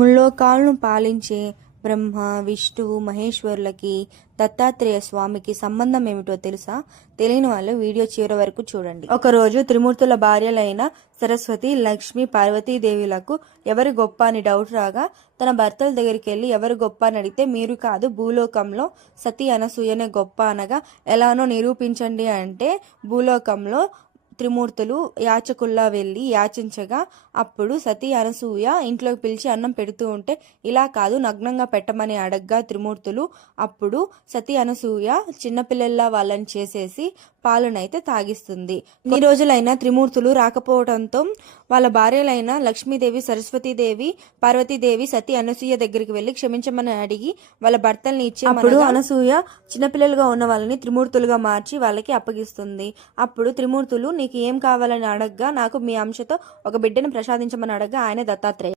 ముల్లోకాలను పాలించే బ్రహ్మ, విష్ణువు, మహేశ్వరులకి దత్తాత్రేయ స్వామికి సంబంధం ఏమిటో తెలుసా? తెలియని వాళ్ళు వీడియో చివరి వరకు చూడండి. ఒకరోజు త్రిమూర్తుల భార్యలైన సరస్వతి, లక్ష్మి, పార్వతీదేవులకు ఎవరు గొప్ప అని డౌట్ రాగా తన భర్తల దగ్గరికి వెళ్ళి ఎవరు గొప్ప అని అడిగితే, మీరు కాదు, భూలోకంలో సతీ అనసూయనే గొప్ప అనగా ఎలానో నిరూపించండి అంటే భూలోకంలో త్రిమూర్తులు యాచకుల్లా వెళ్ళి యాచించగా అప్పుడు సతీ అనసూయ ఇంట్లోకి పిలిచి అన్నం పెడుతూ ఉంటే ఇలా కాదు నగ్నంగా పెట్టమని అడగ్గా త్రిమూర్తులు అప్పుడు సతీ అనసూయ చిన్నపిల్లల్లా వాళ్ళని చేసేసి పాలనైతే తాగిస్తుంది. ఈ రోజులైనా త్రిమూర్తులు రాకపోవడంతో వాళ్ళ భార్యలైన లక్ష్మీదేవి, సరస్వతీదేవి, పార్వతీదేవి సతీ అనసూయ దగ్గరికి వెళ్ళి క్షమించమని అడిగి వాళ్ళ భర్తల్ని ఇచ్చి అప్పుడు అనసూయ చిన్నపిల్లలుగా ఉన్న వాళ్ళని త్రిమూర్తులుగా మార్చి వాళ్ళకి అప్పగిస్తుంది. అప్పుడు త్రిమూర్తులు నీకు ఏం కావాలని అడగ్గా నాకు మీ అంశతో ఒక బిడ్డను ప్రసాదించమని అడగ్గా ఆయన దత్తాత్రేయ.